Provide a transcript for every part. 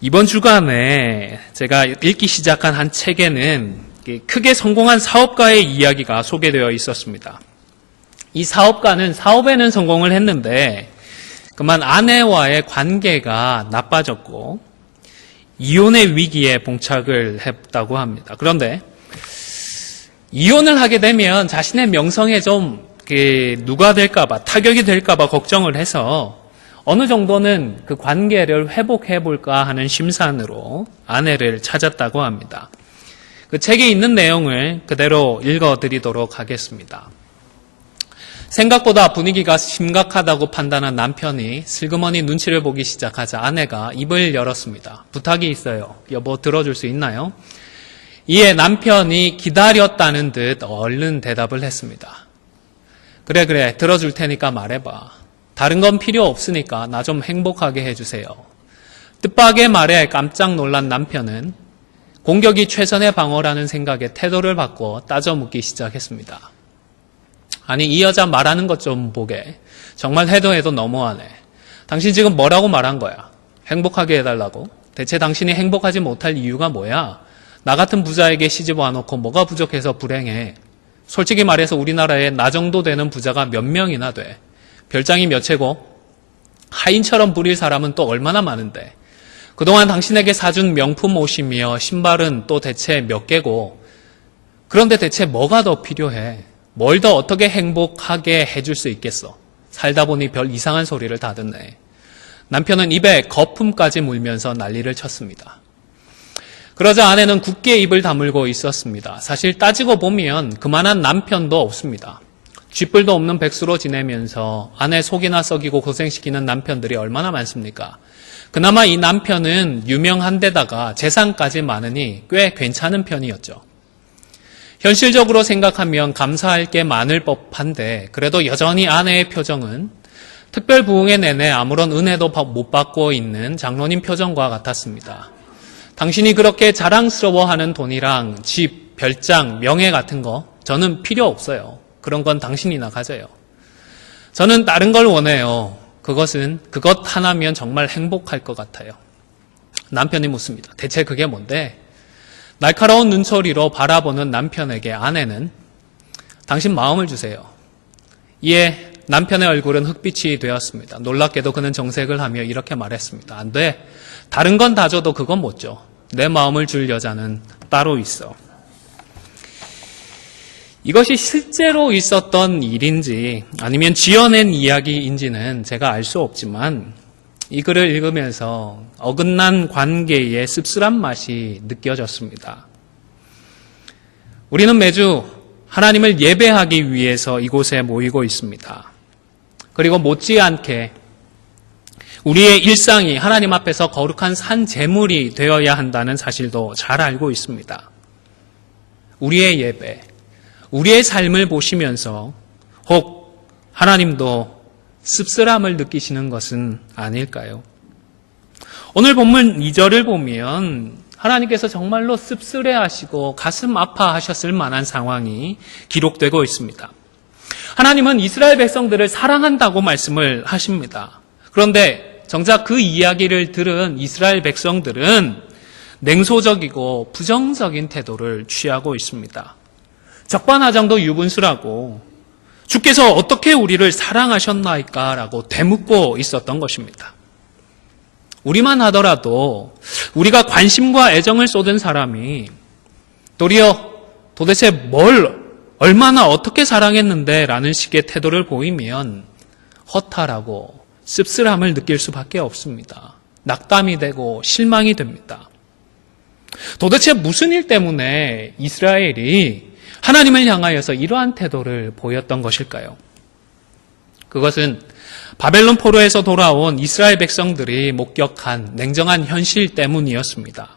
이번 주간에 제가 읽기 시작한 한 책에는 크게 성공한 사업가의 이야기가 소개되어 있었습니다. 이 사업가는 사업에는 성공을 했는데 그만 아내와의 관계가 나빠졌고 이혼의 위기에 봉착을 했다고 합니다. 그런데 이혼을 하게 되면 자신의 명성에 좀 누가 될까봐, 타격이 될까봐 걱정을 해서 어느 정도는 그 관계를 회복해 볼까 하는 심산으로 아내를 찾았다고 합니다. 그 책에 있는 내용을 그대로 읽어드리도록 하겠습니다. 생각보다 분위기가 심각하다고 판단한 남편이 슬그머니 눈치를 보기 시작하자 아내가 입을 열었습니다. 부탁이 있어요. 여보, 들어줄 수 있나요? 이에 남편이 기다렸다는 듯 얼른 대답을 했습니다. 그래, 들어줄 테니까 말해봐. 다른 건 필요 없으니까 나 좀 행복하게 해주세요. 뜻밖의 말에 깜짝 놀란 남편은 공격이 최선의 방어라는 생각에 태도를 바꿔 따져 묻기 시작했습니다. 아니, 이 여자 말하는 것 좀 보게. 정말 해도 너무하네. 당신 지금 뭐라고 말한 거야? 행복하게 해달라고? 대체 당신이 행복하지 못할 이유가 뭐야? 나 같은 부자에게 시집 와놓고 뭐가 부족해서 불행해? 솔직히 말해서 우리나라에 나 정도 되는 부자가 몇 명이나 돼? 별장이 몇 채고? 하인처럼 부릴 사람은 또 얼마나 많은데? 그동안 당신에게 사준 명품 옷이며 신발은 또 대체 몇 개고? 그런데 대체 뭐가 더 필요해? 뭘 더 어떻게 행복하게 해줄 수 있겠어? 살다 보니 별 이상한 소리를 다 듣네. 남편은 입에 거품까지 물면서 난리를 쳤습니다. 그러자 아내는 굳게 입을 다물고 있었습니다. 사실 따지고 보면 그만한 남편도 없습니다. 쥐뿔도 없는 백수로 지내면서 아내 속이나 썩이고 고생시키는 남편들이 얼마나 많습니까? 그나마 이 남편은 유명한 데다가 재산까지 많으니 꽤 괜찮은 편이었죠. 현실적으로 생각하면 감사할 게 많을 법한데 그래도 여전히 아내의 표정은 특별 부흥회 내내 아무런 은혜도 못 받고 있는 장로님 표정과 같았습니다. 당신이 그렇게 자랑스러워하는 돈이랑 집, 별장, 명예 같은 거 저는 필요 없어요. 그런 건 당신이나 가져요. 저는 다른 걸 원해요. 그것 하나면 정말 행복할 것 같아요. 남편이 묻습니다. 대체 그게 뭔데? 날카로운 눈초리로 바라보는 남편에게 아내는 당신 마음을 주세요. 이에 남편의 얼굴은 흑빛이 되었습니다. 놀랍게도 그는 정색을 하며 이렇게 말했습니다. 안 돼. 다른 건 다 줘도 그건 못 줘. 내 마음을 줄 여자는 따로 있어. 이것이 실제로 있었던 일인지 아니면 지어낸 이야기인지는 제가 알 수 없지만 이 글을 읽으면서 어긋난 관계의 씁쓸한 맛이 느껴졌습니다. 우리는 매주 하나님을 예배하기 위해서 이곳에 모이고 있습니다. 그리고 못지않게 우리의 일상이 하나님 앞에서 거룩한 산 제물이 되어야 한다는 사실도 잘 알고 있습니다. 우리의 예배, 우리의 삶을 보시면서 혹 하나님도 씁쓸함을 느끼시는 것은 아닐까요? 오늘 본문 2절을 보면 하나님께서 정말로 씁쓸해하시고 가슴 아파하셨을 만한 상황이 기록되고 있습니다. 하나님은 이스라엘 백성들을 사랑한다고 말씀을 하십니다. 그런데 정작 그 이야기를 들은 이스라엘 백성들은 냉소적이고 부정적인 태도를 취하고 있습니다. 적반하장도 유분수라고 주께서 어떻게 우리를 사랑하셨나이까라고 되묻고 있었던 것입니다. 우리만 하더라도 우리가 관심과 애정을 쏟은 사람이 도리어 도대체 뭘 얼마나 어떻게 사랑했는데 라는 식의 태도를 보이면 허탈하고 씁쓸함을 느낄 수밖에 없습니다. 낙담이 되고 실망이 됩니다. 도대체 무슨 일 때문에 이스라엘이 하나님을 향하여서 이러한 태도를 보였던 것일까요? 그것은 바벨론 포로에서 돌아온 이스라엘 백성들이 목격한 냉정한 현실 때문이었습니다.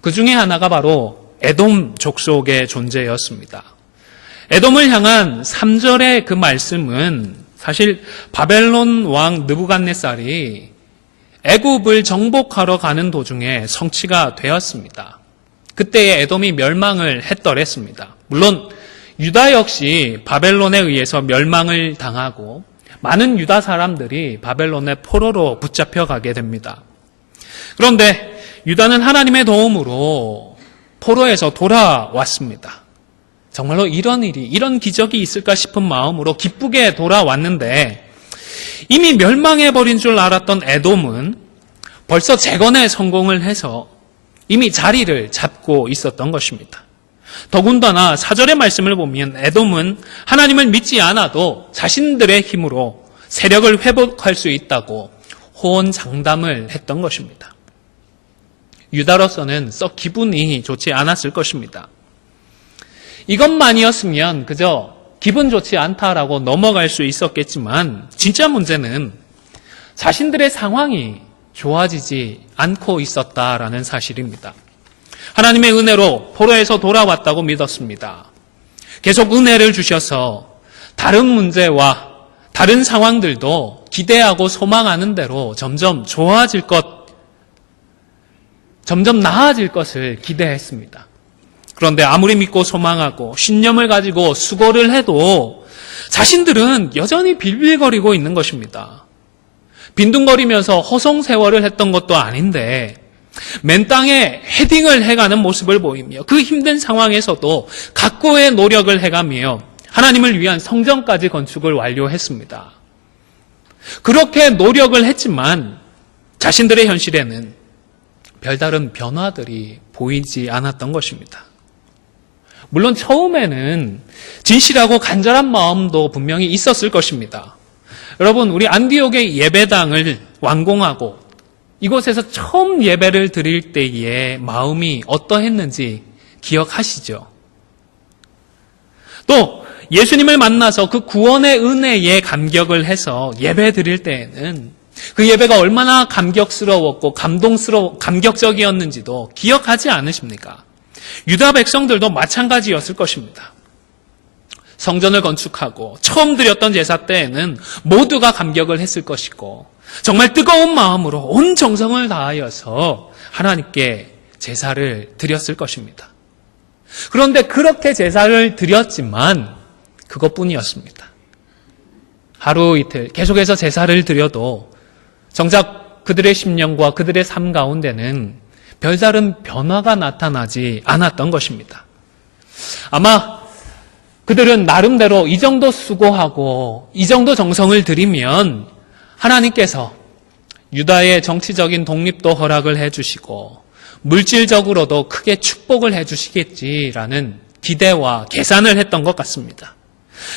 그 중에 하나가 바로 에돔 족속의 존재였습니다. 에돔을 향한 3절의 그 말씀은 사실 바벨론 왕 느부갓네살이 애굽을 정복하러 가는 도중에 성취가 되었습니다. 그때에 에돔이 멸망을 했더랬습니다. 물론 유다 역시 바벨론에 의해서 멸망을 당하고 많은 유다 사람들이 바벨론의 포로로 붙잡혀 가게 됩니다. 그런데 유다는 하나님의 도움으로 포로에서 돌아왔습니다. 정말로 이런 일이, 이런 기적이 있을까 싶은 마음으로 기쁘게 돌아왔는데 이미 멸망해버린 줄 알았던 에돔은 벌써 재건에 성공을 해서 이미 자리를 잡고 있었던 것입니다. 더군다나 4절의 말씀을 보면 에돔은 하나님을 믿지 않아도 자신들의 힘으로 세력을 회복할 수 있다고 호언장담을 했던 것입니다. 유다로서는 썩 기분이 좋지 않았을 것입니다. 이것만이었으면 그저 기분 좋지 않다라고 넘어갈 수 있었겠지만 진짜 문제는 자신들의 상황이 좋아지지 않고 있었다라는 사실입니다. 하나님의 은혜로 포로에서 돌아왔다고 믿었습니다. 계속 은혜를 주셔서 다른 문제와 다른 상황들도 기대하고 소망하는 대로 점점 좋아질 것, 점점 나아질 것을 기대했습니다. 그런데 아무리 믿고 소망하고 신념을 가지고 수고를 해도 자신들은 여전히 빌빌거리고 있는 것입니다. 빈둥거리면서 허송세월을 했던 것도 아닌데 맨 땅에 헤딩을 해가는 모습을 보이며 그 힘든 상황에서도 각고의 노력을 해가며 하나님을 위한 성전까지 건축을 완료했습니다. 그렇게 노력을 했지만 자신들의 현실에는 별다른 변화들이 보이지 않았던 것입니다. 물론 처음에는 진실하고 간절한 마음도 분명히 있었을 것입니다. 여러분, 우리 안디옥의 예배당을 완공하고 이곳에서 처음 예배를 드릴 때의 마음이 어떠했는지 기억하시죠? 또 예수님을 만나서 그 구원의 은혜에 감격을 해서 예배 드릴 때에는 그 예배가 얼마나 감격스러웠고 감격적이었는지도 기억하지 않으십니까? 유다 백성들도 마찬가지였을 것입니다. 성전을 건축하고 처음 드렸던 제사 때에는 모두가 감격을 했을 것이고 정말 뜨거운 마음으로 온 정성을 다하여서 하나님께 제사를 드렸을 것입니다. 그런데 그렇게 제사를 드렸지만 그것뿐이었습니다. 하루 이틀 계속해서 제사를 드려도 정작 그들의 심령과 그들의 삶 가운데는 별다른 변화가 나타나지 않았던 것입니다. 아마 그들은 나름대로 이 정도 수고하고 이 정도 정성을 들이면 하나님께서 유다의 정치적인 독립도 허락을 해주시고 물질적으로도 크게 축복을 해주시겠지라는 기대와 계산을 했던 것 같습니다.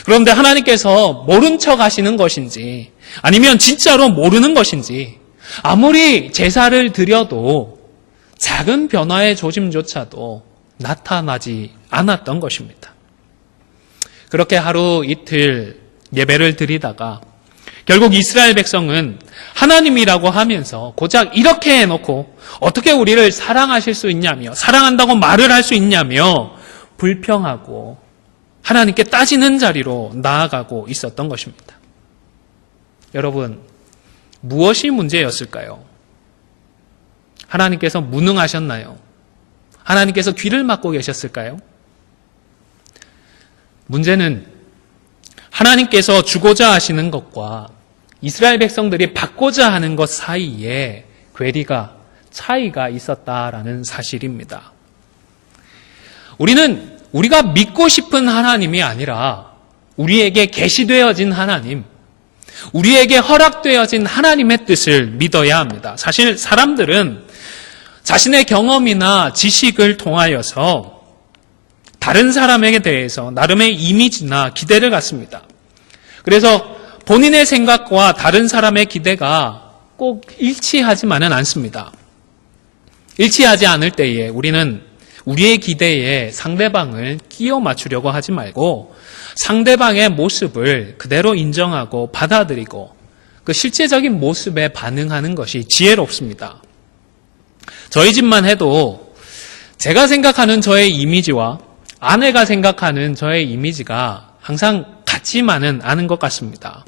그런데 하나님께서 모른 척 하시는 것인지 아니면 진짜로 모르는 것인지 아무리 제사를 드려도 작은 변화의 조짐조차도 나타나지 않았던 것입니다. 그렇게 하루 이틀 예배를 드리다가 결국 이스라엘 백성은 하나님이라고 하면서 고작 이렇게 해놓고 어떻게 우리를 사랑하실 수 있냐며 사랑한다고 말을 할 수 있냐며 불평하고 하나님께 따지는 자리로 나아가고 있었던 것입니다. 여러분, 무엇이 문제였을까요? 하나님께서 무능하셨나요? 하나님께서 귀를 막고 계셨을까요? 문제는 하나님께서 주고자 하시는 것과 이스라엘 백성들이 받고자 하는 것 사이에 괴리가, 차이가 있었다라는 사실입니다. 우리는 우리가 믿고 싶은 하나님이 아니라 우리에게 계시되어진 하나님, 우리에게 허락되어진 하나님의 뜻을 믿어야 합니다. 사실 사람들은 자신의 경험이나 지식을 통하여서 다른 사람에게 대해서 나름의 이미지나 기대를 갖습니다. 그래서 본인의 생각과 다른 사람의 기대가 꼭 일치하지만은 않습니다. 일치하지 않을 때에 우리는 우리의 기대에 상대방을 끼워 맞추려고 하지 말고 상대방의 모습을 그대로 인정하고 받아들이고 그 실제적인 모습에 반응하는 것이 지혜롭습니다. 저희 집만 해도 제가 생각하는 저의 이미지와 아내가 생각하는 저의 이미지가 항상 같지만은 않은 것 같습니다.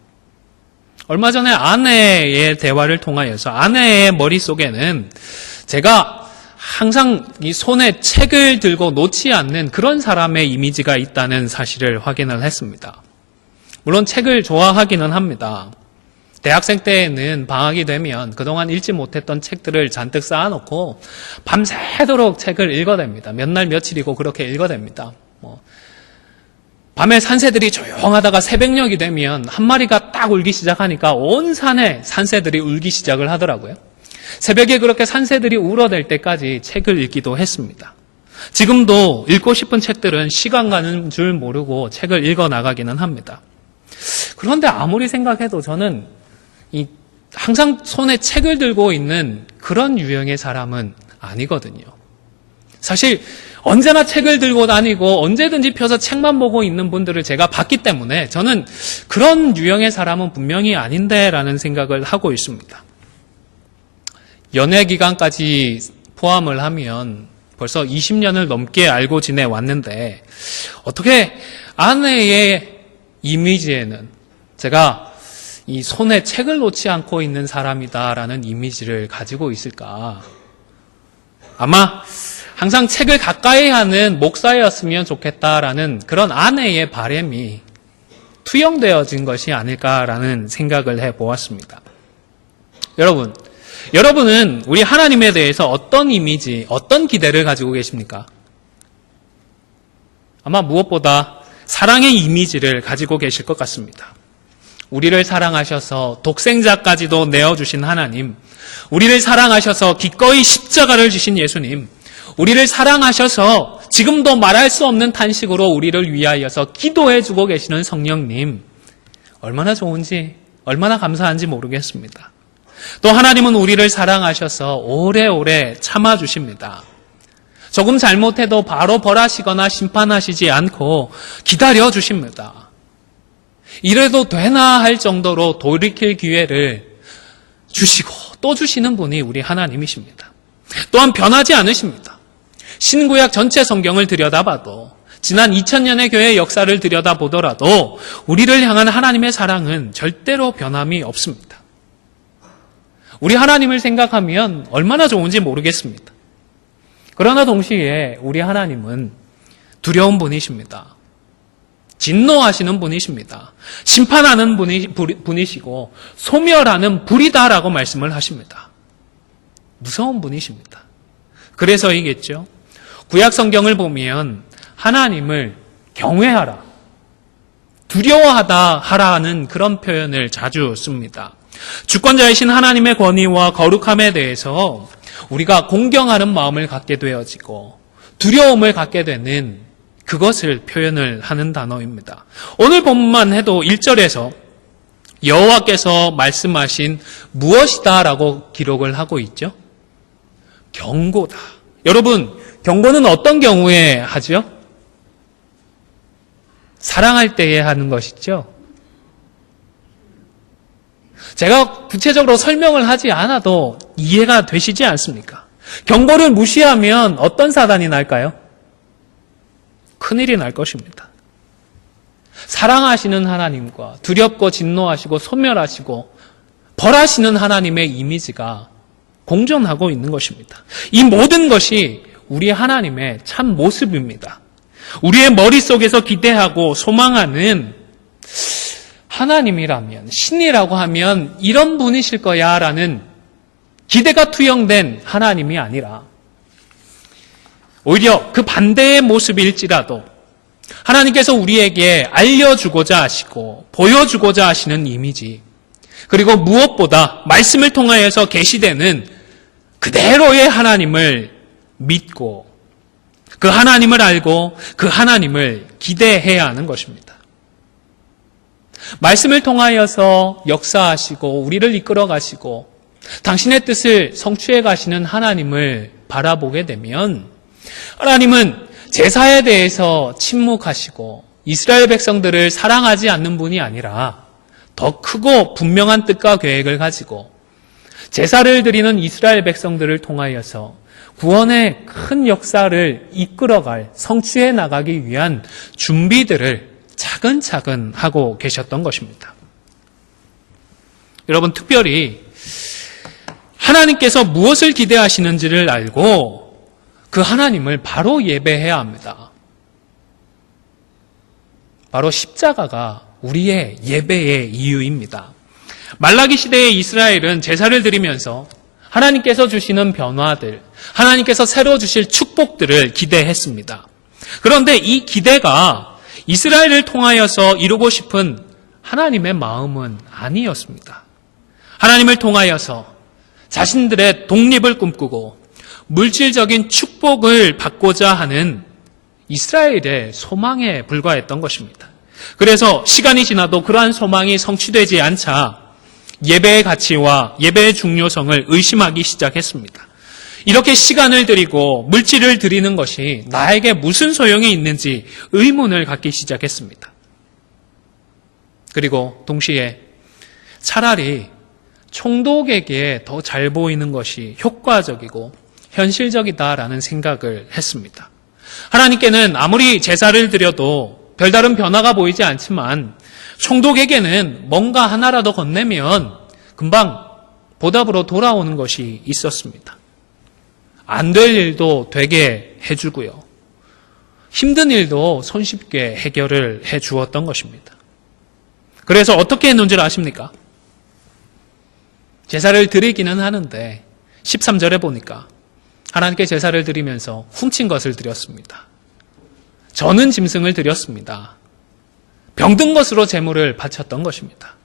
얼마 전에 아내의 대화를 통하여서 아내의 머릿속에는 제가 항상 이 손에 책을 들고 놓지 않는 그런 사람의 이미지가 있다는 사실을 확인을 했습니다. 물론 책을 좋아하기는 합니다. 대학생 때에는 방학이 되면 그동안 읽지 못했던 책들을 잔뜩 쌓아놓고 밤새도록 책을 읽어댑니다. 몇 날 며칠이고 그렇게 읽어댑니다. 밤에 산새들이 조용하다가 새벽녘이 되면 한 마리가 딱 울기 시작하니까 온 산에 산새들이 울기 시작을 하더라고요. 새벽에 그렇게 산새들이 울어댈 때까지 책을 읽기도 했습니다. 지금도 읽고 싶은 책들은 시간 가는 줄 모르고 책을 읽어 나가기는 합니다. 그런데 아무리 생각해도 저는 항상 손에 책을 들고 있는 그런 유형의 사람은 아니거든요. 사실 언제나 책을 들고 다니고 언제든지 펴서 책만 보고 있는 분들을 제가 봤기 때문에 저는 그런 유형의 사람은 분명히 아닌데라는 생각을 하고 있습니다. 연애 기간까지 포함을 하면 벌써 20년을 넘게 알고 지내왔는데 어떻게 아내의 이미지에는 제가 이 손에 책을 놓지 않고 있는 사람이다라는 이미지를 가지고 있을까? 아마 항상 책을 가까이 하는 목사였으면 좋겠다라는 그런 아내의 바람이 투영되어진 것이 아닐까라는 생각을 해보았습니다. 여러분은 우리 하나님에 대해서 어떤 이미지, 어떤 기대를 가지고 계십니까? 아마 무엇보다 사랑의 이미지를 가지고 계실 것 같습니다. 우리를 사랑하셔서 독생자까지도 내어주신 하나님, 우리를 사랑하셔서 기꺼이 십자가를 지신 예수님, 우리를 사랑하셔서 지금도 말할 수 없는 탄식으로 우리를 위하여서 기도해주고 계시는 성령님, 얼마나 좋은지, 얼마나 감사한지 모르겠습니다. 또 하나님은 우리를 사랑하셔서 오래오래 참아주십니다. 조금 잘못해도 바로 벌하시거나 심판하시지 않고 기다려주십니다. 이래도 되나 할 정도로 돌이킬 기회를 주시고 또 주시는 분이 우리 하나님이십니다. 또한 변하지 않으십니다. 신구약 전체 성경을 들여다봐도 지난 2000년의 교회 역사를 들여다보더라도 우리를 향한 하나님의 사랑은 절대로 변함이 없습니다. 우리 하나님을 생각하면 얼마나 좋은지 모르겠습니다. 그러나 동시에 우리 하나님은 두려운 분이십니다. 진노하시는 분이십니다. 심판하는 분이시고 소멸하는 불이다라고 말씀을 하십니다. 무서운 분이십니다. 그래서이겠죠. 구약 성경을 보면 하나님을 경외하라, 두려워하다 하라는 그런 표현을 자주 씁니다. 주권자이신 하나님의 권위와 거룩함에 대해서 우리가 공경하는 마음을 갖게 되어지고 두려움을 갖게 되는 그것을 표현을 하는 단어입니다. 오늘 본문만 해도 1절에서 여호와께서 말씀하신 무엇이다 라고 기록을 하고 있죠. 경고다. 여러분, 경고는 어떤 경우에 하죠? 사랑할 때에 하는 것이죠. 제가 구체적으로 설명을 하지 않아도 이해가 되시지 않습니까? 경고를 무시하면 어떤 사단이 날까요? 큰일이 날 것입니다. 사랑하시는 하나님과 두렵고 진노하시고 소멸하시고 벌하시는 하나님의 이미지가 공존하고 있는 것입니다. 이 모든 것이 우리 하나님의 참 모습입니다. 우리의 머릿속에서 기대하고 소망하는 하나님이라면, 신이라고 하면 이런 분이실 거야 라는 기대가 투영된 하나님이 아니라 오히려 그 반대의 모습일지라도 하나님께서 우리에게 알려주고자 하시고 보여주고자 하시는 이미지, 그리고 무엇보다 말씀을 통하여서 계시되는 그대로의 하나님을 믿고 그 하나님을 알고 그 하나님을 기대해야 하는 것입니다. 말씀을 통하여서 역사하시고 우리를 이끌어 가시고 당신의 뜻을 성취해 가시는 하나님을 바라보게 되면 하나님은 제사에 대해서 침묵하시고 이스라엘 백성들을 사랑하지 않는 분이 아니라 더 크고 분명한 뜻과 계획을 가지고 제사를 드리는 이스라엘 백성들을 통하여서 구원의 큰 역사를 이끌어갈, 성취해 나가기 위한 준비들을 차근차근 하고 계셨던 것입니다. 여러분, 특별히 하나님께서 무엇을 기대하시는지를 알고 그 하나님을 바로 예배해야 합니다. 바로 십자가가 우리의 예배의 이유입니다. 말라기 시대의 이스라엘은 제사를 드리면서 하나님께서 주시는 변화들, 하나님께서 새로 주실 축복들을 기대했습니다. 그런데 이 기대가 이스라엘을 통하여서 이루고 싶은 하나님의 마음은 아니었습니다. 하나님을 통하여서 자신들의 독립을 꿈꾸고 물질적인 축복을 받고자 하는 이스라엘의 소망에 불과했던 것입니다. 그래서 시간이 지나도 그러한 소망이 성취되지 않자 예배의 가치와 예배의 중요성을 의심하기 시작했습니다. 이렇게 시간을 들이고 물질을 드리는 것이 나에게 무슨 소용이 있는지 의문을 갖기 시작했습니다. 그리고 동시에 차라리 총독에게 더 잘 보이는 것이 효과적이고 현실적이다라는 생각을 했습니다. 하나님께는 아무리 제사를 드려도 별다른 변화가 보이지 않지만 총독에게는 뭔가 하나라도 건네면 금방 보답으로 돌아오는 것이 있었습니다. 안 될 일도 되게 해주고요. 힘든 일도 손쉽게 해결을 해주었던 것입니다. 그래서 어떻게 했는 줄 아십니까? 제사를 드리기는 하는데 13절에 보니까 하나님께 제사를 드리면서 훔친 것을 드렸습니다. 저는 짐승을 드렸습니다. 병든 것으로 제물을 바쳤던 것입니다.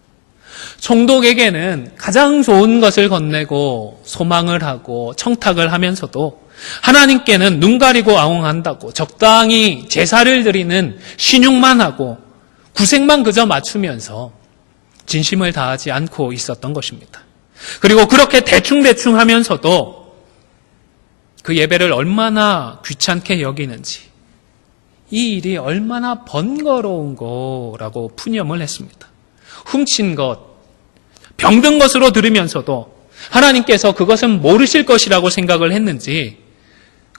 총독에게는 가장 좋은 것을 건네고 소망을 하고 청탁을 하면서도 하나님께는 눈 가리고 아웅한다고 적당히 제사를 드리는 신용만 하고 구색만 그저 맞추면서 진심을 다하지 않고 있었던 것입니다. 그리고 그렇게 대충대충 하면서도 그 예배를 얼마나 귀찮게 여기는지, 이 일이 얼마나 번거로운 거라고 푸념을 했습니다. 훔친 것, 병든 것으로 들으면서도 하나님께서 그것은 모르실 것이라고 생각을 했는지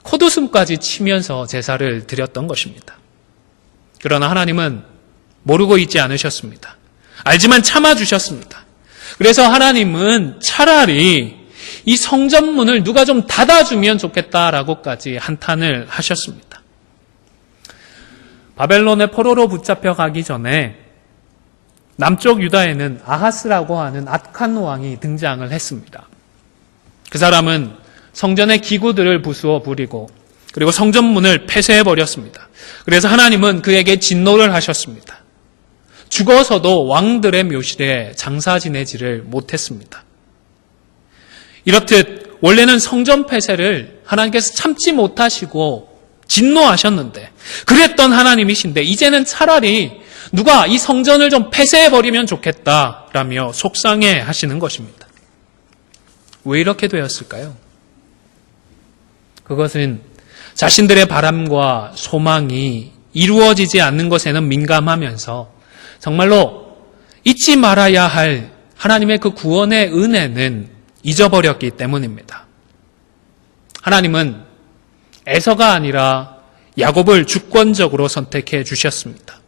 콧웃음까지 치면서 제사를 드렸던 것입니다. 그러나 하나님은 모르고 있지 않으셨습니다. 알지만 참아주셨습니다. 그래서 하나님은 차라리 이 성전문을 누가 좀 닫아주면 좋겠다라고까지 한탄을 하셨습니다. 바벨론의 포로로 붙잡혀 가기 전에 남쪽 유다에는 아하스라고 하는 악한 왕이 등장을 했습니다. 그 사람은 성전의 기구들을 부수어 부리고 그리고 성전문을 폐쇄해버렸습니다. 그래서 하나님은 그에게 진노를 하셨습니다. 죽어서도 왕들의 묘실에 장사 지내지를 못했습니다. 이렇듯 원래는 성전 폐쇄를 하나님께서 참지 못하시고 진노하셨는데 그랬던 하나님이신데 이제는 차라리 누가 이 성전을 좀 폐쇄해버리면 좋겠다라며 속상해 하시는 것입니다. 왜 이렇게 되었을까요? 그것은 자신들의 바람과 소망이 이루어지지 않는 것에는 민감하면서 정말로 잊지 말아야 할 하나님의 그 구원의 은혜는 잊어버렸기 때문입니다. 하나님은 에서가 아니라 야곱을 주권적으로 선택해 주셨습니다.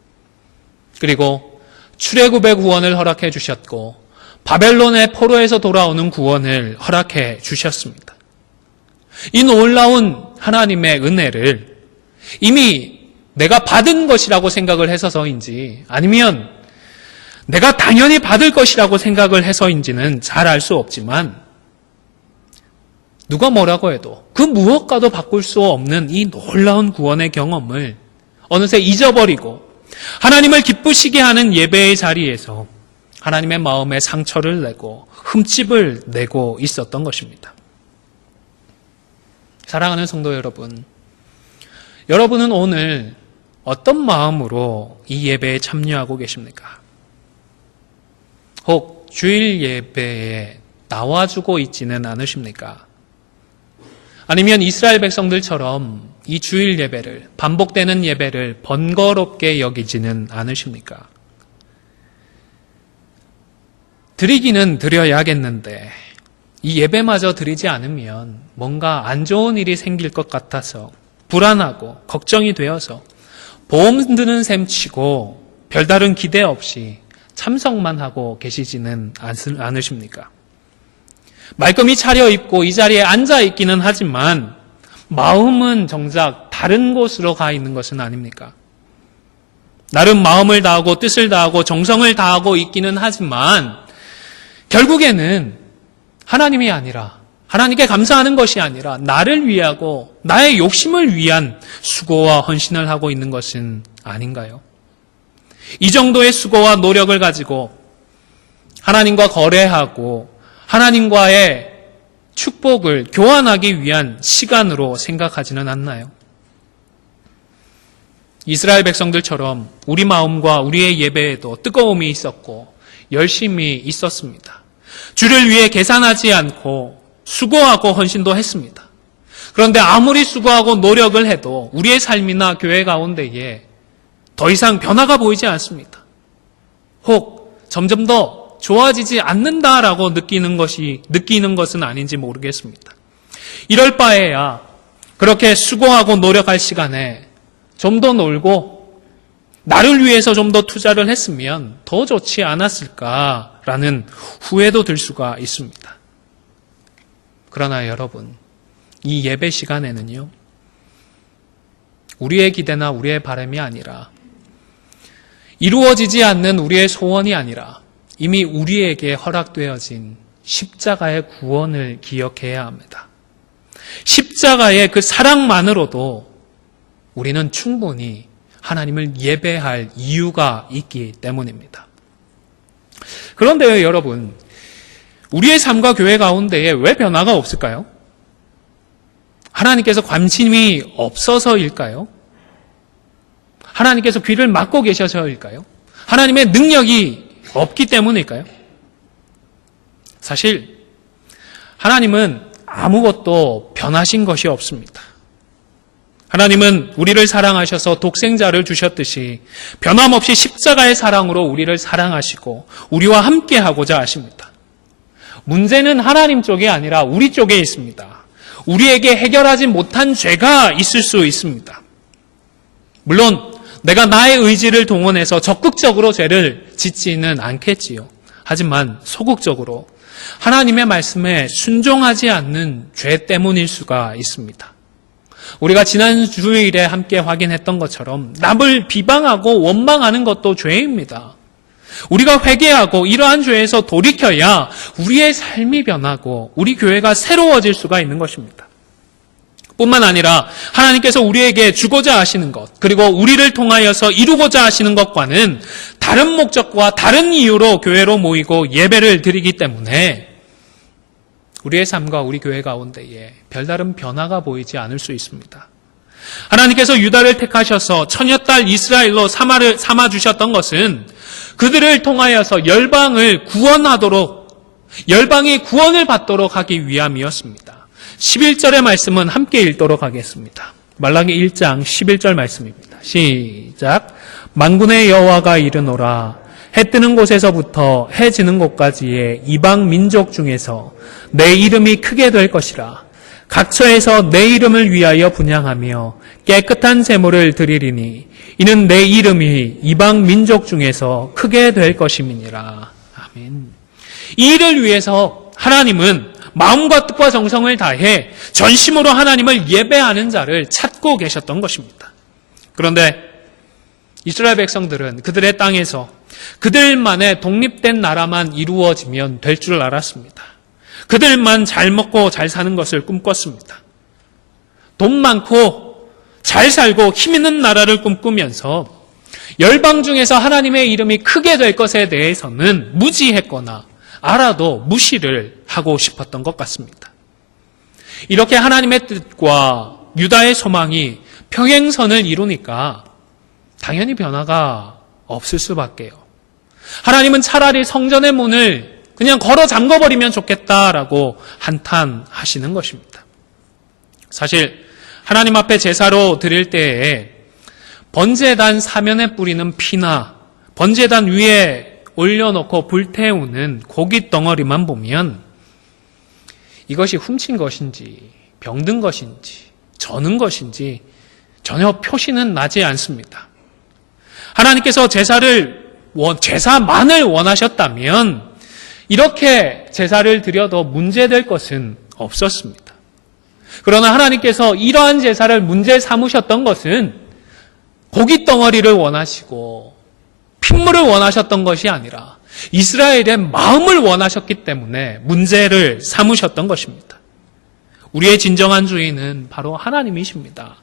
그리고 출애굽의 구원을 허락해 주셨고 바벨론의 포로에서 돌아오는 구원을 허락해 주셨습니다. 이 놀라운 하나님의 은혜를 이미 내가 받은 것이라고 생각을 해서인지 아니면 내가 당연히 받을 것이라고 생각을 해서인지는 잘 알 수 없지만 누가 뭐라고 해도 그 무엇과도 바꿀 수 없는 이 놀라운 구원의 경험을 어느새 잊어버리고 하나님을 기쁘시게 하는 예배의 자리에서 하나님의 마음에 상처를 내고 흠집을 내고 있었던 것입니다. 사랑하는 성도 여러분, 여러분은 오늘 어떤 마음으로 이 예배에 참여하고 계십니까? 혹 주일 예배에 나와주고 있지는 않으십니까? 아니면 이스라엘 백성들처럼 이 주일 예배를, 반복되는 예배를 번거롭게 여기지는 않으십니까? 드리기는 드려야겠는데 이 예배마저 드리지 않으면 뭔가 안 좋은 일이 생길 것 같아서 불안하고 걱정이 되어서 보험 드는 셈 치고 별다른 기대 없이 참석만 하고 계시지는 않으십니까? 말끔히 차려입고 이 자리에 앉아 있기는 하지만 마음은 정작 다른 곳으로 가 있는 것은 아닙니까? 나름 마음을 다하고 뜻을 다하고 정성을 다하고 있기는 하지만 결국에는 하나님이 아니라, 하나님께 감사하는 것이 아니라 나를 위하고 나의 욕심을 위한 수고와 헌신을 하고 있는 것은 아닌가요? 이 정도의 수고와 노력을 가지고 하나님과 거래하고 하나님과의 축복을 교환하기 위한 시간으로 생각하지는 않나요? 이스라엘 백성들처럼 우리 마음과 우리의 예배에도 뜨거움이 있었고 열심이 있었습니다. 주를 위해 계산하지 않고 수고하고 헌신도 했습니다. 그런데 아무리 수고하고 노력을 해도 우리의 삶이나 교회 가운데에 더 이상 변화가 보이지 않습니다. 혹 점점 더 좋아지지 않는다라고 느끼는 것은 아닌지 모르겠습니다. 이럴 바에야 그렇게 수고하고 노력할 시간에 좀 더 놀고 나를 위해서 좀 더 투자를 했으면 더 좋지 않았을까라는 후회도 들 수가 있습니다. 그러나 여러분, 이 예배 시간에는요, 우리의 기대나 우리의 바람이 아니라, 이루어지지 않는 우리의 소원이 아니라 이미 우리에게 허락되어진 십자가의 구원을 기억해야 합니다. 십자가의 그 사랑만으로도 우리는 충분히 하나님을 예배할 이유가 있기 때문입니다. 그런데요, 여러분, 우리의 삶과 교회 가운데에 왜 변화가 없을까요? 하나님께서 관심이 없어서일까요? 하나님께서 귀를 막고 계셔서일까요? 하나님의 능력이 없기 때문일까요? 사실 하나님은 아무것도 변하신 것이 없습니다. 하나님은 우리를 사랑하셔서 독생자를 주셨듯이 변함없이 십자가의 사랑으로 우리를 사랑하시고 우리와 함께하고자 하십니다. 문제는 하나님 쪽이 아니라 우리 쪽에 있습니다. 우리에게 해결하지 못한 죄가 있을 수 있습니다. 물론 내가 나의 의지를 동원해서 적극적으로 죄를 짓지는 않겠지요. 하지만 소극적으로 하나님의 말씀에 순종하지 않는 죄 때문일 수가 있습니다. 우리가 지난 주일에 함께 확인했던 것처럼 남을 비방하고 원망하는 것도 죄입니다. 우리가 회개하고 이러한 죄에서 돌이켜야 우리의 삶이 변하고 우리 교회가 새로워질 수가 있는 것입니다. 뿐만 아니라 하나님께서 우리에게 주고자 하시는 것, 그리고 우리를 통하여서 이루고자 하시는 것과는 다른 목적과 다른 이유로 교회로 모이고 예배를 드리기 때문에 우리의 삶과 우리 교회 가운데에 별다른 변화가 보이지 않을 수 있습니다. 하나님께서 유다를 택하셔서 처녀딸 이스라엘로 삼아주셨던 것은 그들을 통하여서 열방을 구원하도록, 열방이 구원을 받도록 하기 위함이었습니다. 11절의 말씀은 함께 읽도록 하겠습니다. 말라기 1장 11절 말씀입니다. 시작. 만군의 여호와가 이르노라. 해 뜨는 곳에서부터 해 지는 곳까지의 이방 민족 중에서 내 이름이 크게 될 것이라. 각처에서 내 이름을 위하여 분향하며 깨끗한 제물을 드리리니 이는 내 이름이 이방 민족 중에서 크게 될 것임이니라. 아멘. 이 일을 위해서 하나님은 마음과 뜻과 정성을 다해 전심으로 하나님을 예배하는 자를 찾고 계셨던 것입니다. 그런데 이스라엘 백성들은 그들의 땅에서 그들만의 독립된 나라만 이루어지면 될 줄 알았습니다. 그들만 잘 먹고 잘 사는 것을 꿈꿨습니다. 돈 많고 잘 살고 힘 있는 나라를 꿈꾸면서 열방 중에서 하나님의 이름이 크게 될 것에 대해서는 무지했거나 알아도 무시를 하고 싶었던 것 같습니다. 이렇게 하나님의 뜻과 유다의 소망이 평행선을 이루니까 당연히 변화가 없을 수밖에요. 하나님은 차라리 성전의 문을 그냥 걸어 잠궈버리면 좋겠다라고 한탄하시는 것입니다. 사실 하나님 앞에 제사로 드릴 때에 번제단 사면에 뿌리는 피나 번제단 위에 올려놓고 불태우는 고기 덩어리만 보면 이것이 훔친 것인지 병든 것인지 저는 것인지 전혀 표시는 나지 않습니다. 하나님께서 제사만을 원하셨다면 이렇게 제사를 드려도 문제될 것은 없었습니다. 그러나 하나님께서 이러한 제사를 문제 삼으셨던 것은 고기 덩어리를 원하시고 핏물을 원하셨던 것이 아니라 이스라엘의 마음을 원하셨기 때문에 문제를 삼으셨던 것입니다. 우리의 진정한 주인은 바로 하나님이십니다.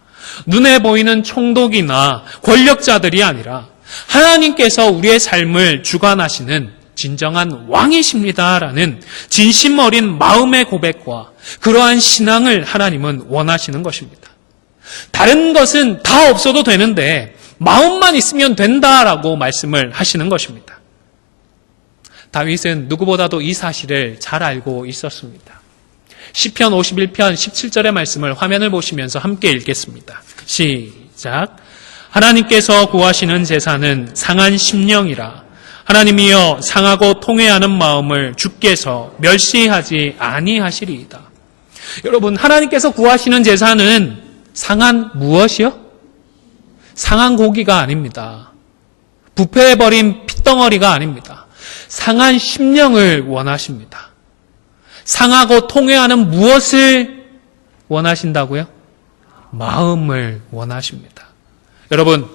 눈에 보이는 총독이나 권력자들이 아니라 하나님께서 우리의 삶을 주관하시는 진정한 왕이십니다라는 진심 어린 마음의 고백과 그러한 신앙을 하나님은 원하시는 것입니다. 다른 것은 다 없어도 되는데 마음만 있으면 된다라고 말씀을 하시는 것입니다. 다윗은 누구보다도 이 사실을 잘 알고 있었습니다. 시편 51편 17절의 말씀을 화면을 보시면서 함께 읽겠습니다. 시작. 하나님께서 구하시는 제사는 상한 심령이라. 하나님이여 상하고 통회하는 마음을 주께서 멸시하지 아니하시리이다. 여러분, 하나님께서 구하시는 제사는 상한 무엇이요? 상한 고기가 아닙니다. 부패해버린 핏덩어리가 아닙니다. 상한 심령을 원하십니다. 상하고 통회하는 무엇을 원하신다고요? 마음을 원하십니다. 여러분,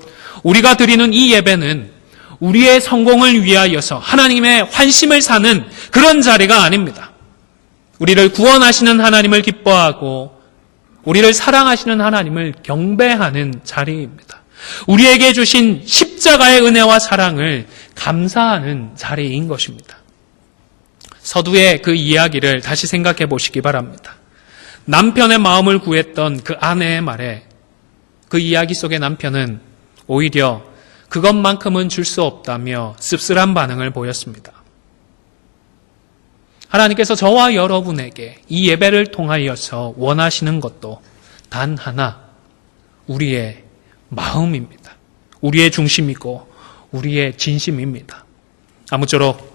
우리가 드리는 이 예배는 우리의 성공을 위하여서 하나님의 환심을 사는 그런 자리가 아닙니다. 우리를 구원하시는 하나님을 기뻐하고 우리를 사랑하시는 하나님을 경배하는 자리입니다. 우리에게 주신 십자가의 은혜와 사랑을 감사하는 자리인 것입니다. 서두의 그 이야기를 다시 생각해 보시기 바랍니다. 남편의 마음을 구했던 그 아내의 말에 그 이야기 속의 남편은 오히려 그것만큼은 줄 수 없다며 씁쓸한 반응을 보였습니다. 하나님께서 저와 여러분에게 이 예배를 통하여서 원하시는 것도 단 하나, 우리의 마음입니다. 우리의 중심이고 우리의 진심입니다. 아무쪼록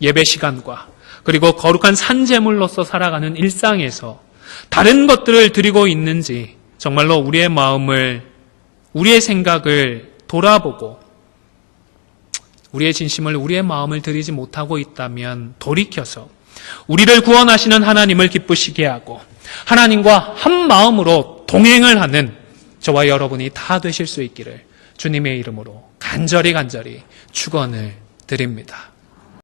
예배 시간과 그리고 거룩한 산제물로서 살아가는 일상에서 다른 것들을 드리고 있는지 정말로 우리의 마음을, 우리의 생각을 돌아보고 우리의 진심을, 우리의 마음을 드리지 못하고 있다면 돌이켜서 우리를 구원하시는 하나님을 기쁘시게 하고 하나님과 한 마음으로 동행을 하는 저와 여러분이 다 되실 수 있기를 주님의 이름으로 간절히 축원을 드립니다.